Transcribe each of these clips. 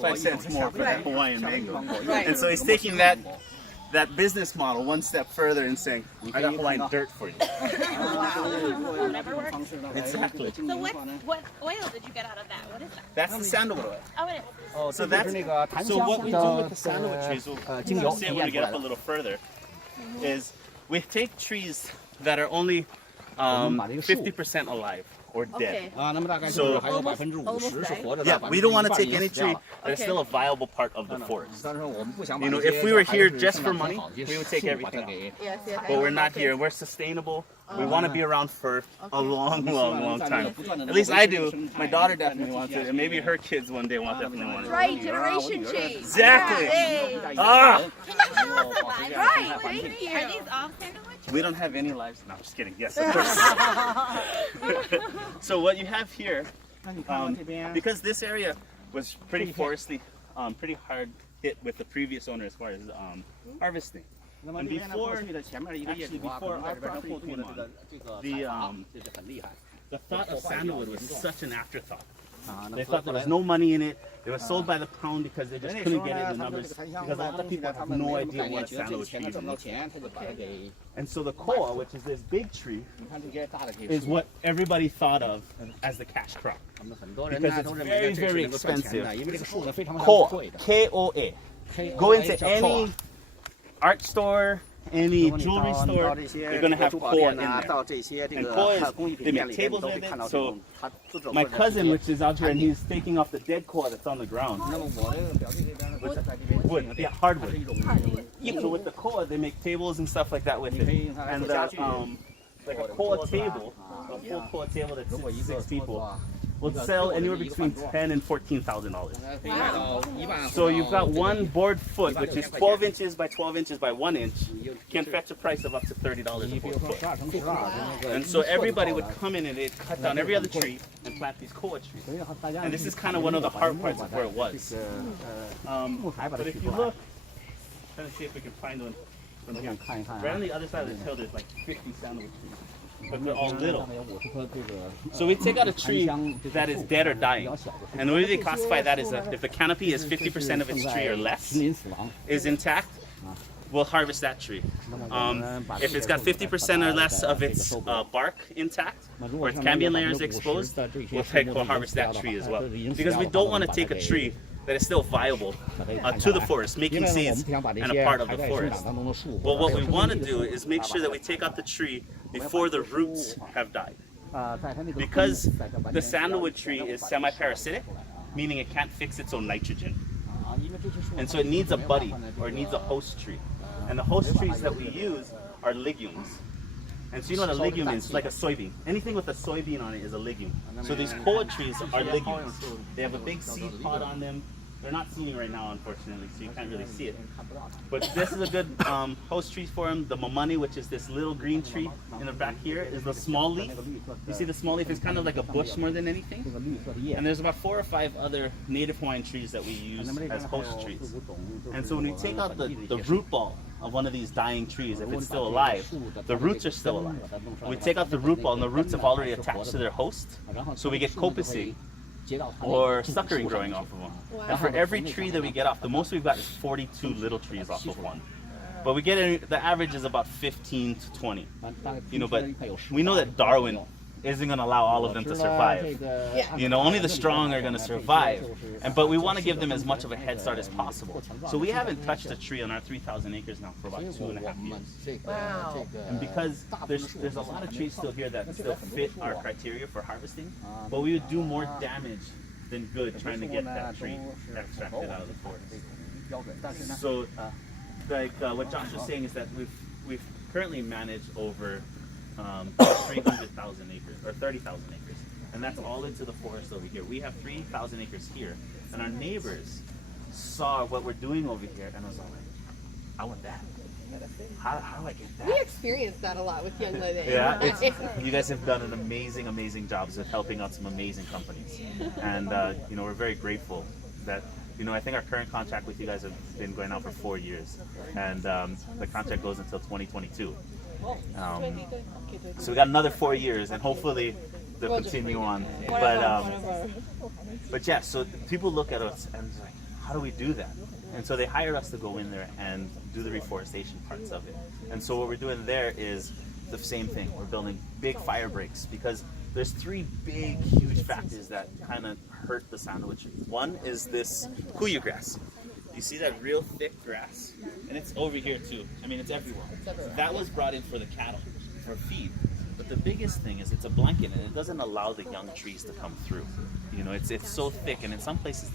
5 cents more for that Hawaiian mango. And so he's taking that business model one step further and saying, I got Hawaiian dirt for you. Never works. Exactly. So what oil did you get out of that? What is that? That's the sandalwood oil. Oh, it is. So what we do with the sandalwood trees, we'll see it when we get up a little further, is we take trees that are only 50% alive or dead. So yeah, we don't want to take any tree that is still a viable part of the forest. You know, if we were here just for money, we would take everything out. Yes. But we're not here. We're sustainable. We want to be around for a long time. At least I do. My daughter definitely wants it, and maybe her kids one day definitely want it. Right, generation change. Exactly. Hey. Ah! Can you tell us about it? Right, thank you. Are these all sandalwood? We don't have any lives. No, I'm just kidding. Yes, of course. So what you have here, because this area was pretty foresty, pretty hard hit with the previous owner as far as harvesting. And before our property came on, the thought of sandalwood was such an afterthought. They thought there was no money in it. It was sold by the pound because they just couldn't get it in the numbers, because a lot of people have no idea what sandalwood tree even looks like. And so the koa, which is this big tree, is what everybody thought of as the cash crop, because it's very expensive. Koa, K-O-A. Go into any art store, any jewelry store, you're going to have koa in there. And koa is, they make tables with it. So my cousin, which is out here, and he's taking off the dead koa that's on the ground. Wood, yeah, hardwood. So with the koa, they make tables and stuff like that with it. And like a koa table, a full koa table that sits 6 people, will sell anywhere between $10,000 and $14,000. Wow. So you've got one board foot, which is 12 inches by 12 inches by 1 inch, can fetch a price of up to $30 a board foot. And so everybody would come in and they'd cut down every other tree and plant these koa trees. And this is kind of one of the hard parts of where it was. But if you look, trying to see if we can find one from here. Right on the other side of the hill, there's like 50 sandalwood trees. But they're all little. So we take out a tree that is dead or dying. And the way they classify that is that if the canopy is 50% of its tree or less is intact, we'll harvest that tree. If it's got 50% or less of its bark intact, or its cambium layer is exposed, we'll harvest that tree as well. Because we don't want to take a tree that is still viable to the forest, making seeds and a part of the forest. But what we want to do is make sure that we take out the tree before the roots have died. Because the sandalwood tree is semi-parasitic, meaning it can't fix its own nitrogen. And so it needs a buddy, or it needs a host tree. And the host trees that we use are legumes. And so you know what a legume is? It's like a soybean. Anything with a soybean on it is a legume. So these koa trees are legumes. They have a big seed pod on them. They're not seeing right now, unfortunately, so you can't really see it. But this is a good host tree for them. The mamani, which is this little green tree in the back here, is the small leaf. You see the small leaf is kind of like a bush more than anything. And there's about 4 or 5 other native Hawaiian trees that we use as host trees. And so when we take out the root ball of one of these dying trees, if it's still alive, the roots are still alive. We take out the root ball and the roots have already attached to their host, so we get copicing or suckering growing off of them. Wow. And for every tree that we get off, the most we've got is 42 little trees off of one. But we get the average is about 15 to 20. You know, but we know that Darwin isn't going to allow all of them to survive. You know, only the strong are going to survive. But we want to give them as much of a head start as possible. So we haven't touched a tree on our 3,000 acres now for about 2.5 years. Wow. And because there's a lot of trees still here that still fit our criteria for harvesting, but we would do more damage than good trying to get that tree extracted out of the forest. So, like what Josh was saying is that we've currently managed over 300,000 acres, or 30,000 acres. And that's all into the forest over here. We have 3,000 acres here. And our neighbors saw what we're doing over here and was like, I want that. How do I get that? We experienced that a lot with Young Living. Yeah, you guys have done an amazing job of helping out some amazing companies. And, you know, we're very grateful that, you know, I think our current contract with you guys have been going on for 4 years. And the contract goes until 2022. So we got another 4 years, and hopefully they'll continue on. But yeah, so people look at us and it's like, how do we do that? And so they hired us to go in there and do the reforestation parts of it. And so what we're doing there is the same thing. We're building big fire breaks because there's three big, huge factors that kind of hurt the sandalwood trees. One is this kuyu grass. You see that real thick grass? And it's over here too. I mean, it's everywhere. That was brought in for the cattle, for feed. But the biggest thing is it's a blanket and it doesn't allow the young trees to come through. You know, it's so thick, and in some places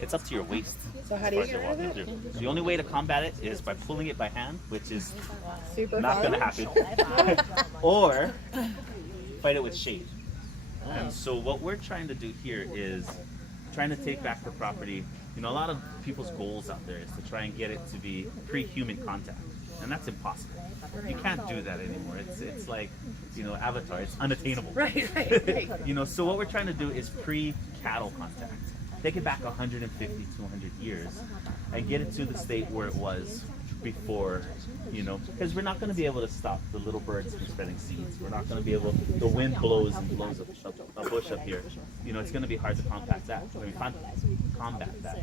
it's up to your waist. So how do you get rid of it? The only way to combat it is by pulling it by hand, which is Super not fun. going to happen. Or fight it with shade. And so what we're trying to do here is trying to take back the property. You know, a lot of people's goals out there is to try and get it to be pre-human contact, and that's impossible. You can't do that anymore. It's like, you know, Avatar. It's unattainable. Right. You know, so what we're trying to do is pre-cattle contact. Take it back 150, 200 years and get it to the state where it was before, you know, because we're not going to be able to stop the little birds from spreading seeds. We're not going to be able, the wind blows and blows a bush up here. You know, it's going to be hard to combat that. Combat that.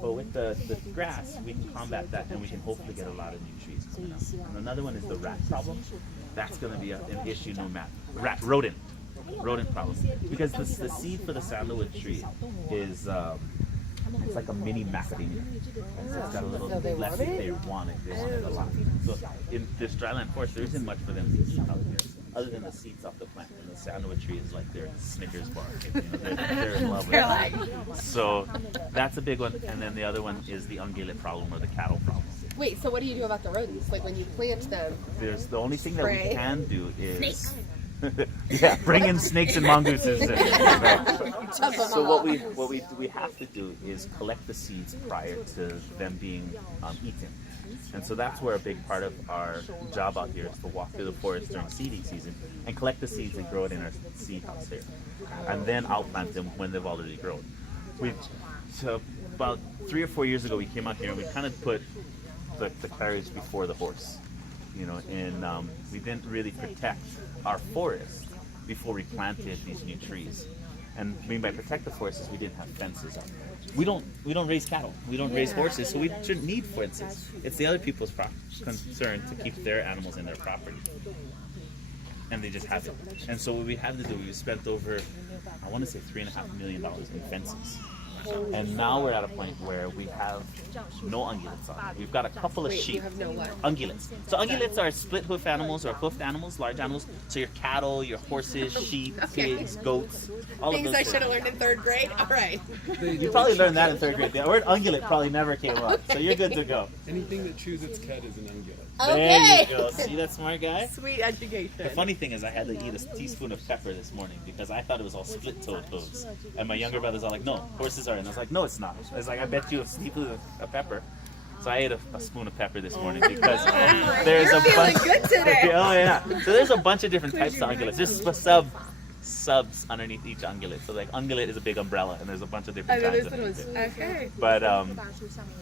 But with the grass, we can combat that, and we can hopefully get a lot of new trees coming up. And another one is the rat problem. That's going to be an issue no matter. Rodent problem. Because the seed for the sandalwood tree is it's like a mini macadamia. And so it's got a little less. They want it a lot. So in this dryland forest, there isn't much for them to eat out here, other than the seeds off the plant. And the sandalwood tree is like their Snickers bar. You know, they're in love with it. So that's a big one. And then the other one is the ungulate problem, or the cattle problem. Wait, so what do you do about the rodents? Like when you plant them? There's the only thing that we Spray. can do is Snakes. yeah, bring in snakes and mongooses. Chop them So all what we have to do is collect the seeds prior to them being eaten. And so that's where a big part of our job out here is to walk through the forest during seeding season and collect the seeds and grow it in our seed house here. And then outplant them when they've already grown. So about 3 or 4 years ago, we came out here and we kind of put the carriage before the horse. You know, and we didn't really protect our forest before we planted these new trees. And I mean by protect the forest is we didn't have fences up there. We don't raise cattle. We don't raise horses, so we shouldn't need fences. It's the other people's concern to keep their animals in their property. And they just have it. And so what we had to do, we spent over, I want to say $3.5 million in fences. And now we're at a point where we have no ungulates on it. We've got a couple of Wait, sheep. you have no what? Ungulates. So ungulates are split hoof animals or hoofed animals, large animals. So your cattle, your horses, sheep, Okay. pigs, goats, all Things of I those. should have learned in 3rd grade? All right. You probably learned that in 3rd grade. The word ungulate probably never came up. So you're good to go. Anything that chews its cud is an ungulate. There you go. See that smart guy? Sweet education. The funny thing is I had to eat a teaspoon of pepper this morning because I thought it was all split-toed hooves. And my younger brother's all like, no, horses are. And I was like, no, it's not. I was like, I bet you a teaspoon of pepper. So I ate a spoon of pepper this morning because there's a feeling bunch. good today. Oh yeah. So there's a bunch of different types of ungulates. There's subs underneath each ungulate. So like ungulate is a big umbrella, and there's a bunch of different kinds underneath it. Okay. But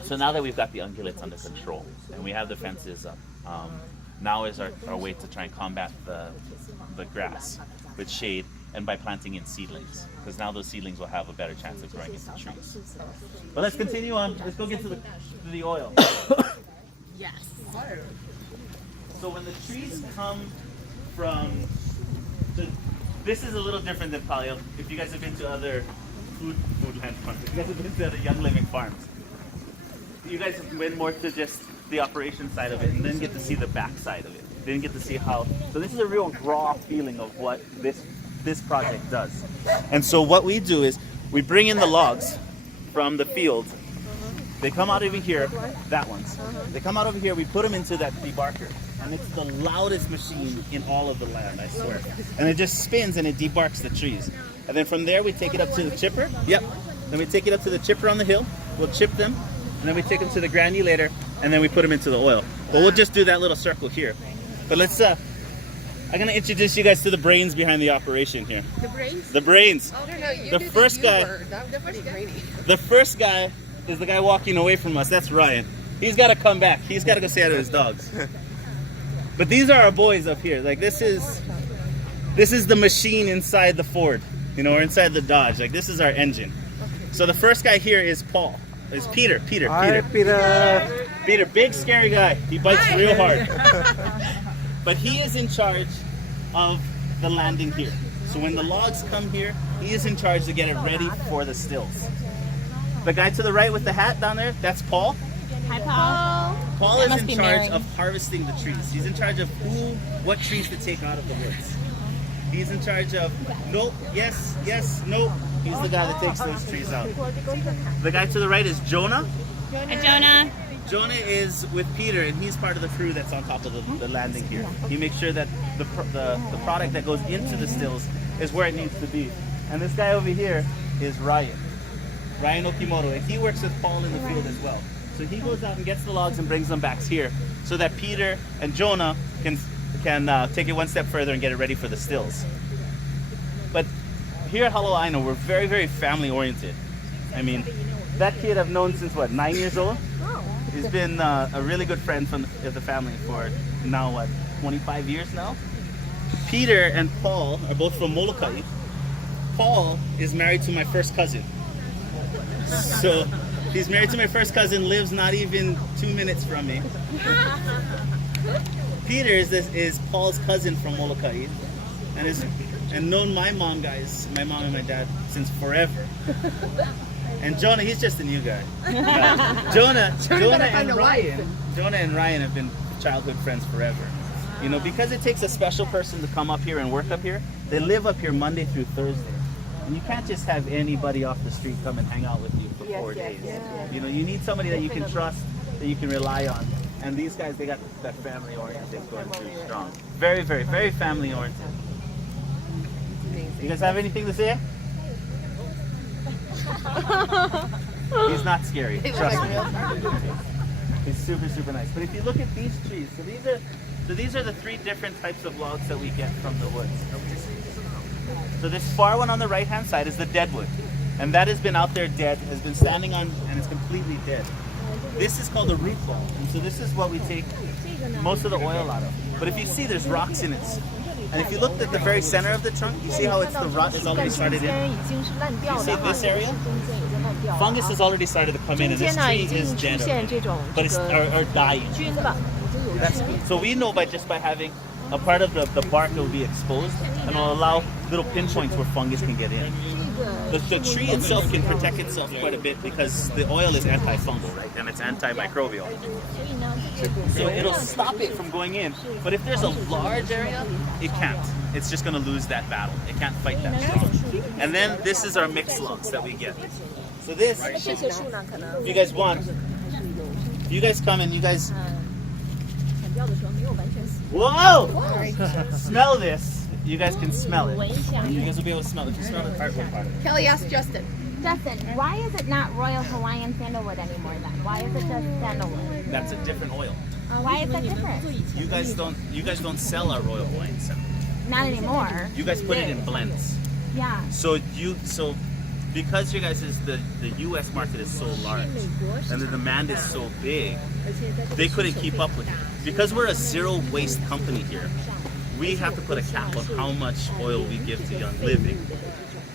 so now that we've got the ungulates under control and we have the fences up, now is our way to try and combat the grass with shade and by planting in seedlings, because now those seedlings will have a better chance of growing into trees. But let's continue on. Let's go get to the oil. Yes. So when the trees come from this is a little different than paleo. If you guys have been to other foodland farms, if you guys have been to other Young Living farms, you guys went more to just the operation side of it and then get to see the back side of it. Didn't get to see how. So this is a real raw feeling of what this project does. And so what we do is we bring in the logs from the field. They come out over here, that one's. They come out over here, we put them into that debarker. And it's the loudest machine in all of the land, I swear. And it just spins and it debarks the trees. And then from there we take it up to the chipper. Yep. Then we take it up to the chipper on the hill. We'll chip them. And then we take them to the granulator. And then we put them into the oil. But we'll just do that little circle here. But let's, I'm going to introduce you guys to the brains behind the operation here. The brains? The brains. I don't know. You The did first U guy- word. That was pretty brainy. The first guy is the guy walking away from us. That's Ryan. He's got to come back. He's got to go say hi to his dogs. But these are our boys up here. Like this is the machine inside the Ford, you know, or inside the Dodge. Like this is our engine. So the first guy here is Paul. It's Peter. Hi, Peter. Peter, big scary guy. He bites real hard. But he is in charge of the landing here. So when the logs come here, he is in charge to get it ready for the stills. The guy to the right with the hat down there, that's Paul. Hi, Paul. Paul That is must in be charge Mary. of harvesting the trees. He's in charge of what trees to take out of the woods. He's in charge of nope, yes, nope. He's the guy that takes those trees out. The guy to the right is Jonah. Hi, Jonah. Jonah is with Peter, and he's part of the crew that's on top of the landing here. He makes sure that the product that goes into the stills is where it needs to be. And this guy over here is Ryan Okimoto, and he works with Paul in the field as well. So he goes out and gets the logs and brings them back here, so that Peter and Jonah can take it one step further and get it ready for the stills. But here at Hawaiian, we're very, very family oriented. I mean, that kid I've known since what, 9 years old? He's been a really good friend of the family for now, what, 25 years now? Peter and Paul are both from Molokai. Paul is married to my first cousin. So he's married to my first cousin, lives not even 2 minutes from me. Peter is Paul's cousin from Molokai, and known my mom and my dad since forever. And Jonah, he's just a new guy. Jonah and Ryan have been childhood friends forever. You know, because it takes a special person to come up here and work up here. They live up here Monday through Thursday. And you can't just have anybody off the street come and hang out with you for 4 days. You know, you need somebody that you can trust, that you can rely on. And these guys, they got that family oriented going through strong. Very, very, very family oriented. You guys have anything to say? He's not scary, trust me. He's super, super nice. But if you look at these trees, so these are the 3 different types of logs that we get from the woods. So this far one on the right hand side is the deadwood. And that has been out there dead, has been standing on, and it's completely dead. This is called a root ball. And so this is what we take most of the oil out of. But if you see, there's rocks in it. And if you look at the very center of the trunk, you see how the rot has already started in? You see this area? Fungus has already started to come in, and this tree is dead, but it's or dying. So we know by having a part of the bark that will be exposed, and will allow little pinpoints where fungus can get in. The tree itself can protect itself quite a bit because the oil is antifungal, right? And it's antimicrobial. So it'll stop it from going in. But if there's a large area, it can't. It's just going to lose that battle. It can't fight that strong. And then this is our mixed logs that we get. So this, if you guys want, if you guys come and you guys... Whoa! Smell this. You guys can smell it. You guys will be able to smell it. You can smell the cardboard part of it. Kelly asked Justin. Justin, why is it not Royal Hawaiian Sandalwood anymore then? Why is it just Sandalwood? That's a different oil. Why is that different? You guys don't sell our Royal Hawaiian Sandalwood. Not anymore. You guys put it in blends. Yeah. So because you guys the U.S. market is so large and the demand is so big, they couldn't keep up with it. Because we're a zero waste company here, we have to put a cap on how much oil we give to Young Living.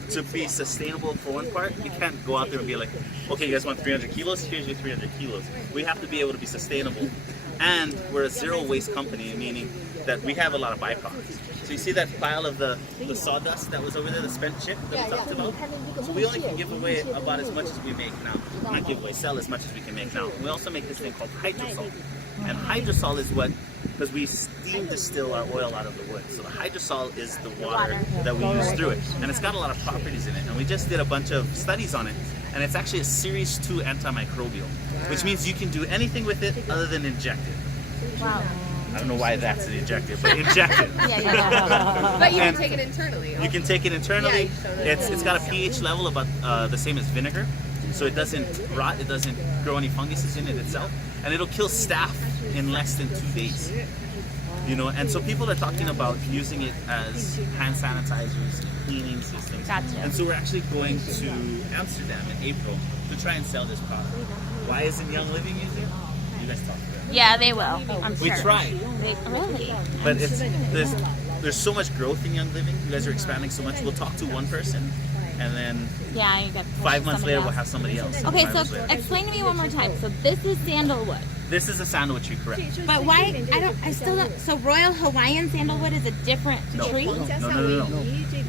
To be sustainable for one part, you can't go out there and be like, okay, you guys want 300 kilos? Here's your 300 kilos. We have to be able to be sustainable. And we're a zero waste company, meaning that we have a lot of byproducts. So you see that pile of the sawdust that was over there, the spent chip that we talked about? So we only can give away about as much as we make now. Not give away, sell as much as we can make now. We also make this thing called hydrosol. And hydrosol is what, because we steam distill our oil out of the wood. So the hydrosol is the water that we use through it. And it's got a lot of properties in it. And we just did a bunch of studies on it. And it's actually a Series 2 antimicrobial, which means you can do anything with it other than inject it. Wow. I don't know why that's an injected, but inject it. But you can take it internally. You can take it internally. It's got a pH level about the same as vinegar. So it doesn't rot, it doesn't grow any funguses in it itself. And it'll kill staph in less than 2 days. You know, and so people are talking about using it as hand sanitizers, cleaning systems. Gotcha. And so we're actually going to Amsterdam in April to try and sell this product. Why isn't Young Living using it? You guys talk to them. Yeah, they will. I'm We sure. tried. Really? But there's so much growth in Young Living. You guys are expanding so much. We'll talk to one person, and then Yeah, you got 5 months later else. we'll have somebody else. Okay, 5 so months later. explain to me one more time. So this is sandalwood. This is a sandalwood tree, correct? But why? I still don't. So Royal Hawaiian sandalwood is a different tree? No.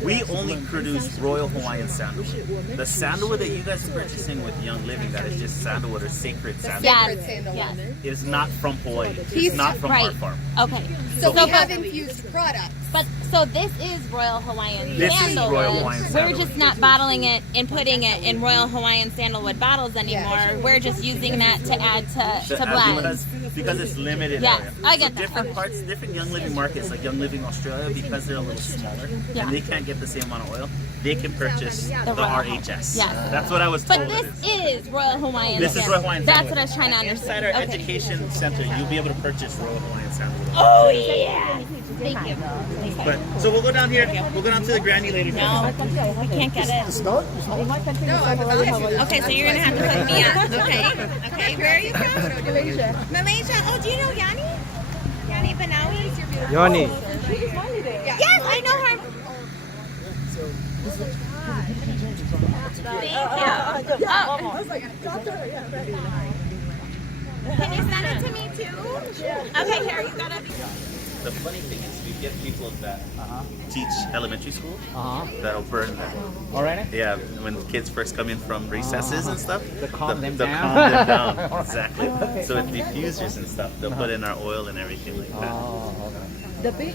We only produce Royal Hawaiian sandalwood. The sandalwood that you guys are purchasing with Young Living, that is just sandalwood or sacred sandalwood, Yes. Sandalwood. Yes. is not from Hawaii. He's It's not from our right. farm. Okay. So we but- have infused products. But so this is Royal Hawaiian This is sandalwood. Royal Hawaiian We're sandalwood. just not bottling it and putting it in Royal Hawaiian sandalwood bottles anymore. We're just using that to add to blend. Because it's limited Yes, area. I get So that. different Okay. parts, different Young Living markets, like Young Living Australia, because they're a little smaller Yeah. and they can't get the same amount of oil, they can purchase the Royal- RHS. Yes. That's what I was told. But this is Royal Hawaiian This is sandalwood. Royal Hawaiian That's sandalwood. what I was trying to Inside understand. our Okay. education center, you'll be able to purchase Royal Hawaiian sandalwood. Oh yeah! Thank you. But, so we'll go down here. We'll go down to the granny later. No, we can't get it. No, I'm about to. Okay, so you're gonna have to put me on. Okay. Okay, where are you from? Malaysia. Malaysia. Oh, do you know Yanni? Yanni Banawi? Yoni. Yes, I know her. Thank you. Can you send it to me too? Okay, here, you gotta be. The funny thing is, we get people that teach elementary school that'll burn them. Alright. Yeah, when kids first come in from recesses and stuff, To calm them they'll down. calm them down. Exactly. So with diffusers and stuff, they'll put in our oil and everything like that. Oh, okay. The big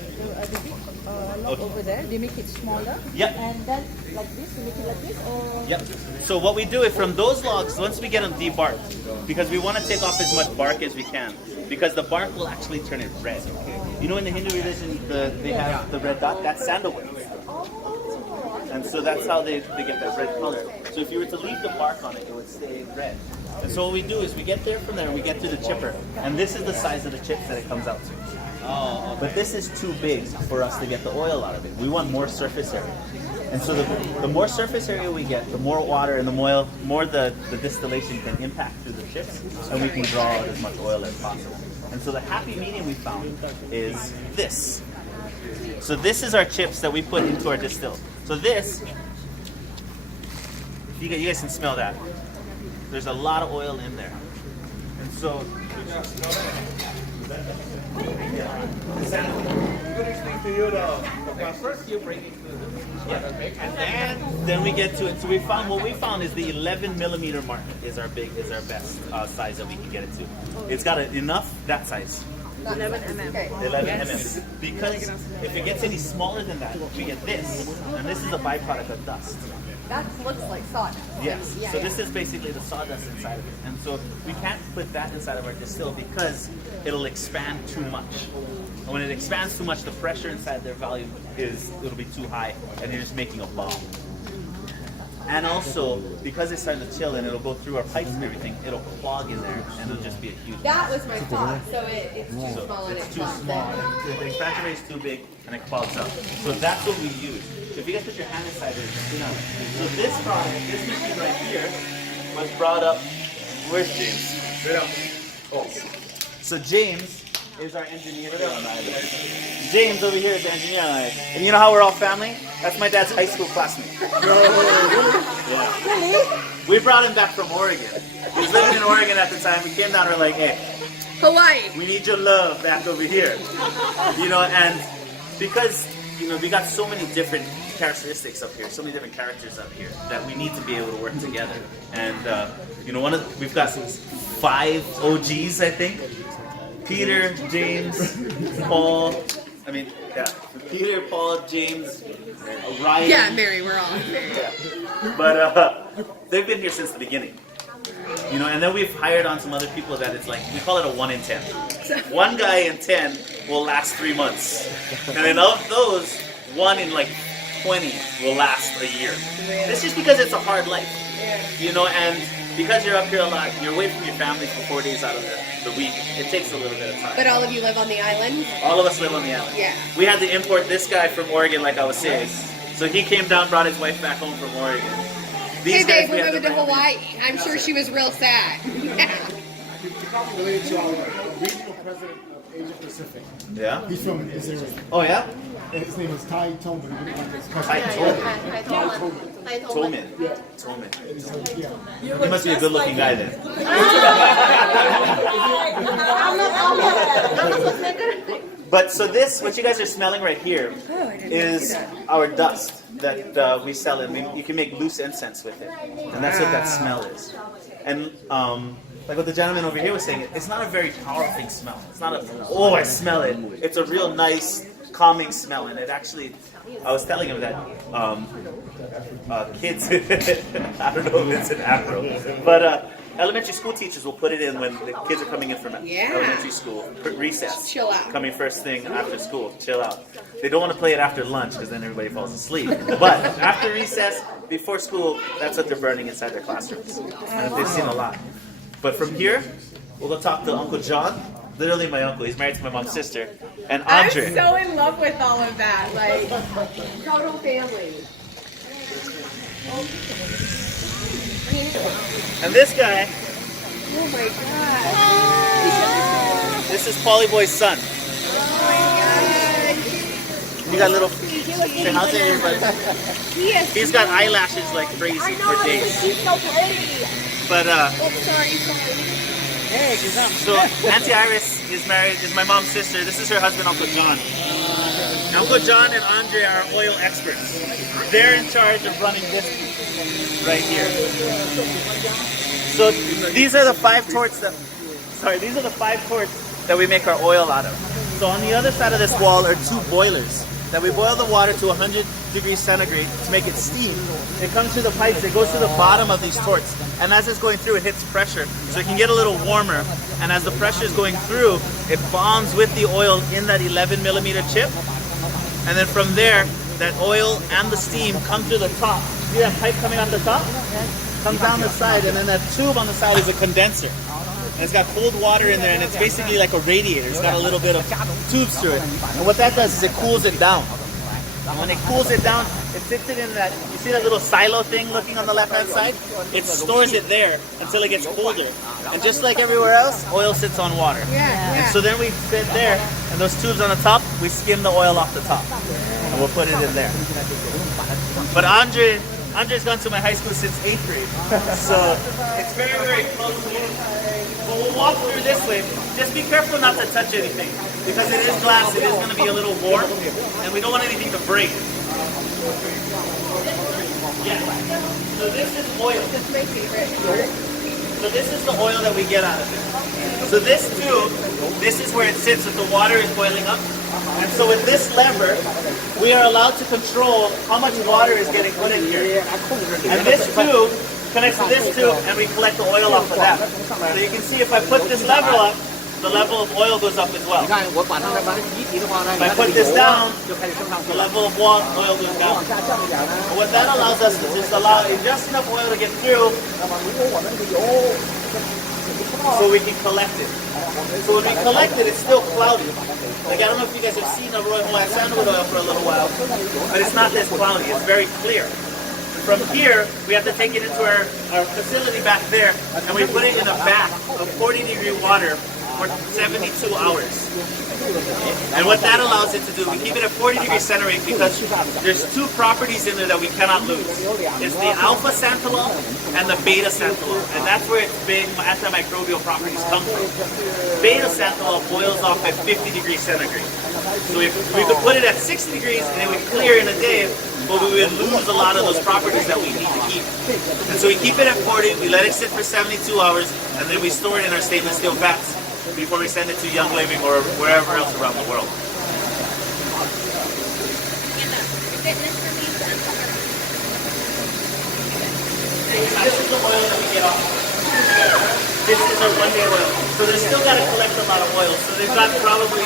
log over there, they make it smaller. Yep. And then like this, you make it like this, or Yep. So what we do is from those logs, once we get them debarked, because we want to take off as much bark as we can, because the bark will actually turn it red. You know, in the Hindu religion, they have the red dot. That's sandalwood. And so that's how they get that red color. So if you were to leave the bark on it, it would stay red. And so what we do is we get there from there, we get to the chipper, and this is the size of the chips that it comes out to. Oh, but this is too big for us to get the oil out of it. We want more surface area. And so the more surface area we get, the more water and the more the distillation can impact through the chips, and we can draw out as much oil as possible. And so the happy medium we found is this. So this is our chips that we put into our distill. So this, you guys can smell that. There's a lot of oil in there. And so good listening to you though. First you bring it to and then we get to it. So what we found is the 11 millimeter mark is our best size that we can get it to. It's got enough that size. 11 mm. 11 mm. Because if it gets any smaller than that, we get this, and this is a byproduct of dust. That looks like sawdust. Yes. So this is basically the sawdust inside of it, and so we can't put that inside of our distill because it'll expand too much. And when it expands too much, the pressure inside their volume it'll be too high, and you're just making a bomb. And also, because it's starting to chill and it'll go through our pipes and everything, it'll clog in there, and it'll just be a huge. That was my thought. So it's too So small and it's it too clogs small. in. The expansion rate is too big and it clogs up. So that's what we use. So if you guys put your hand inside it, you know. So this product, this machine right here, was brought up. Where's James? Right up. Oh. So James is our engineer here on island. James over here is the engineer on island. And you know how we're all family? That's my dad's high school classmate. Yeah. Really? We brought him back from Oregon. He was living in Oregon at the time. We came down and we're like, hey, Hawaii. we need your love back over here. You know, and because, you know, we got so many different characteristics up here, so many different characters up here that we need to be able to work together. And, you know, we've got 5 OGs, I think. Peter, James, Paul, Peter, Paul, James, Ryan. Yeah, Mary, we're all married. Yeah. But they've been here since the beginning. You know, and then we've hired on some other people that it's like, we call it a 1 in 10. One guy in 10 will last 3 months. And then of those, 1 in like 20 will last a year. It's just because it's a hard life. You know, and because you're up here a lot, you're away from your family for 4 days out of the week, it takes a little bit of time. But all of you live on the island? All of us live on the island. Yeah. We had to import this guy from Oregon, like I was saying. So he came down, brought his wife back home from Oregon. Hey These babe, guys we we're had moving to bring- Hawaii. I'm sure she was real sad. Yeah. Related to our regional president of Asia Pacific. Yeah. He's from this area. Oh yeah. And his name is Tai Tolman. Hi, Tolman. Yeah. Tolman. And he's like, yeah. He must be a good-looking guy then. But so this, what you guys are smelling right here, is our dust that we sell, and you can make loose incense with it, and that's what that smell is. And like what the gentleman over here was saying, it's not a very powerful smell. It's not a, oh, I smell it. It's a real nice, calming smell, and it actually, I was telling him that kids, I don't know if it's an Afro, but elementary school teachers will put it in when the kids are coming in from elementary school, recess, Chill out. coming first thing after school, chill out. They don't want to play it after lunch because then everybody falls asleep. But after recess, before school, that's what they're burning inside their classrooms. And they've seen a lot. But from here, we'll go talk to Uncle John, literally my uncle. He's married to my mom's sister, and Andre. I'm so in love with all of that. Like, total family. And this guy, Oh my god. this is Polly Boy's son. Oh my god. He got little. Say hi to everybody. He's got eyelashes like crazy for days. He's so pretty. But Oh, sorry. so Auntie Iris is married, is my mom's sister. This is her husband, Uncle John. Uncle John and Andre are oil experts. They're in charge of running this right here. So these are the 5 torts that, these are the 5 torts that we make our oil out of. So on the other side of this wall are 2 boilers that we boil the water to 100 degrees centigrade to make it steam. It comes through the pipes, it goes to the bottom of these torts. And as it's going through, it hits pressure. So it can get a little warmer. And as the pressure is going through, it bonds with the oil in that 11 millimeter chip. And then from there, that oil and the steam come through the top. See that pipe coming out the top? Comes down the side, and then that tube on the side is a condenser. And it's got cold water in there, and it's basically like a radiator. It's got a little bit of tubes through it. And what that does is it cools it down. When it cools it down, it sits it in that, you see that little silo thing looking on the left-hand side? It stores it there until it gets colder. And just like everywhere else, oil sits on water. And so then we sit there, and those tubes on the top, we skim the oil off the top. And we'll put it in there. But Andre's gone to my high school since 8th grade. So it's very, very close to me. But we'll walk through this way. Just be careful not to touch anything. Because it is glass, it is going to be a little warm. And we don't want anything to break. Yeah. So this is oil. That's my favorite part. So this is the oil that we get out of it. So this tube, this is where it sits if the water is boiling up. And so with this lever, we are allowed to control how much water is getting put in here. And this tube connects to this tube, and we collect the oil off of that. So you can see if I put this lever up, the level of oil goes up as well. If I put this down, the level of oil goes down. And what that allows us to just allow just enough oil to get through so we can collect it. So when we collect it, it's still cloudy. Like, I don't know if you guys have seen a Royal Hawaiian Sandalwood oil for a little while, but it's not this cloudy. It's very clear. From here, we have to take it into our facility back there, and we put it in a bath of 40-degree water for 72 hours. And what that allows it to do, we keep it at 40 degrees centigrade because there's 2 properties in there that we cannot lose. It's the alpha santalol and the beta santalol, and that's where its big antimicrobial properties come from. Beta santalol boils off at 50 degrees centigrade. So if we could put it at 60 degrees and it would clear in a day, but we would lose a lot of those properties that we need to keep. And so we keep it at 40, we let it sit for 72 hours, and then we store it in our stainless steel vats before we send it to Young Living or wherever else around the world. This is the oil that we get off. This is our one-day oil. So they've still got to collect a lot of oil. So they've got probably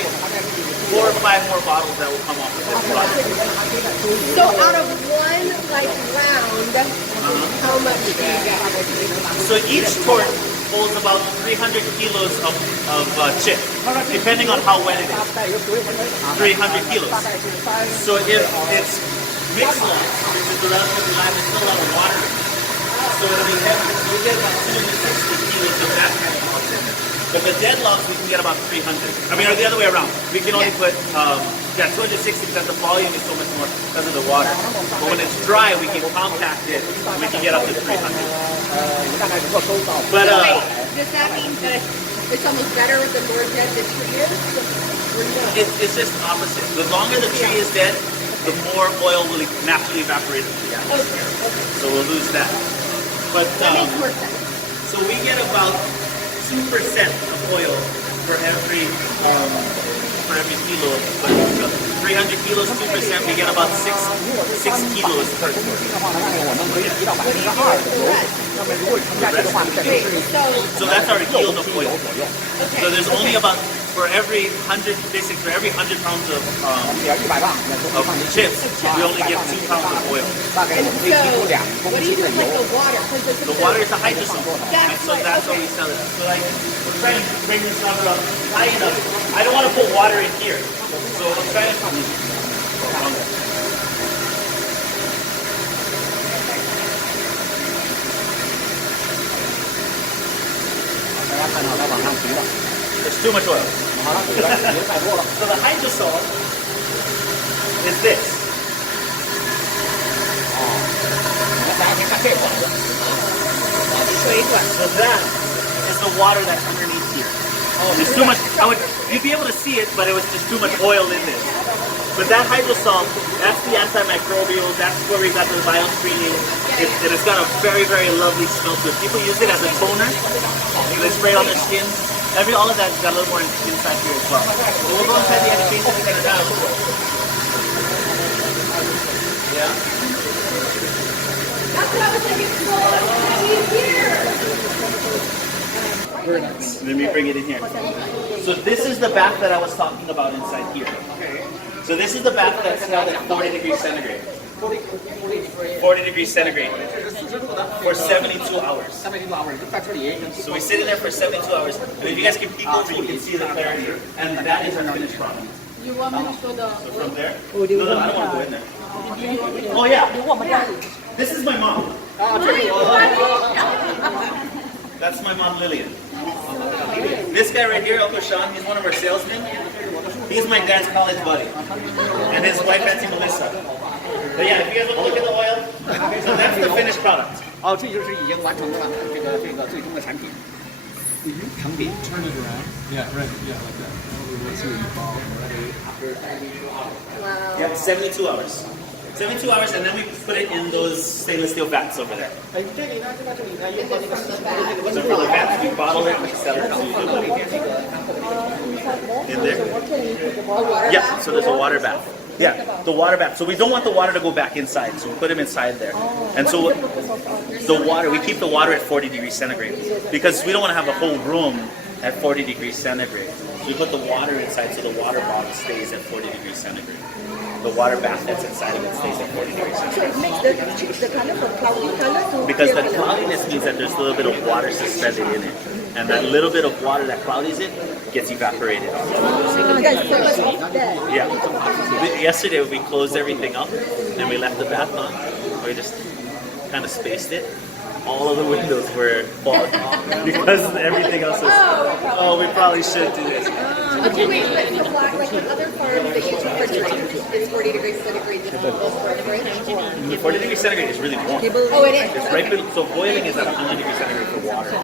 4 or 5 more bottles that will come off of this product. So out of one round, how much do you get? So each tort holds about 300 kilos of chip, depending on how wet it is. 300 kilos. So if it's mixed loss, which is the relatively light, there's still a lot of water in it. So it'll be heavy. So you get about 260 kilos of that kind of oil in it. But the deadlocks we can get about 300. I mean, or the other way around. We can only put 260 because the volume is so much more because of the water. But when it's dry, we can compact it. And we can get up to 300. But Does that mean that it's almost better the more dead the tree is? Or no? it's just opposite. The longer the tree is dead, the more oil will naturally evaporate into the atmosphere. So we'll lose that. But That makes more sense. so we get about 2% of oil for every kilo of oil. So 300 kilos, 2%, we get about 6 kilos per ton. So that's our yield of oil. So there's only about, for every 100 pounds of chips, we only get 2 pounds of oil. So, what do you do with like the water? 'Cause it's The water is a hydrosol, and so that's how we sell it. So like, we're trying to bring this number up high enough. I don't want to put water in here, so I'm trying to. There's too much oil. So the hydrosol is this. So that is the water that's underneath here. There's too much. You'd be able to see it, but it was just too much oil in there. But that hydrosol, that's the antimicrobial. That's where we got the bioscreening. It's got a very, very lovely smell to it. People use it as a toner. They spray it on their skin. All of that's got a little more inside here as well. So we'll go inside the exchange and get it out. Yeah. That's what I was thinking. Very nice. Let me bring it in here. So this is the bath that I was talking about inside here. So this is the bath that's held at 40 degrees centigrade. 40 degrees centigrade for 72 hours. So we sit in there for 72 hours. And if you guys can peek over, you can see the clarity. And that is our finished product. You want me to show the So from there? No, I don't want to go in there. Oh yeah. This is my mom. That's my mom, Lillian. This guy right here, Uncle Sean, he's one of our salesmen. He's my dad's college buddy. And his wife, Auntie Melissa. But yeah, if you guys want to look at the oil, so that's the finished product. 这就是已经完成了这个最终的产品。成品。Turn it around. Yeah, right. Yeah, like that. Let's see what you follow. Yeah, 72 hours. 72 hours, and then we put it in those stainless steel vats over there. So for the vats, we bottle it, we sell it in there. Yeah, so there's a water bath. Yeah, the water bath. So we don't want the water to go back inside, so we put them inside there. And so the water, we keep the water at 40 degrees centigrade because we don't want to have the whole room at 40 degrees centigrade. So we put the water inside so the water bottle stays at 40 degrees centigrade. The water bath that's inside of it stays at 40 degrees centigrade. it makes the color from cloudy color to Because the cloudiness means that there's a little bit of water suspended in it. And that little bit of water that cloudies it gets evaporated. Yeah. Yesterday we closed everything up and we left the bath on. We just kind of spaced it. All of the windows were fogged because everything else was, oh, we probably should do this. Okay, wait, but the black, like the other farms that you refrigerate is 40 degrees centigrade. The 40 degrees centigrade is really warm. Oh, it is. It's right below, so boiling is at 100 degrees centigrade for water.